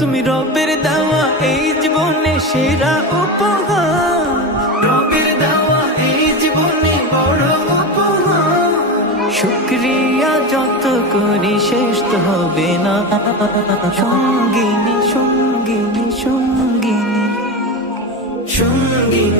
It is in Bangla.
তুমি রবের দেওয়া এই জীবনে সেরা উপহার, রবের দেওয়া এই জীবনে বড় উপহার। শুকরিয়া যত করি শেষ তো হবে না, সঙ্গিনী সঙ্গিনী সঙ্গিনী সঙ্গিনী।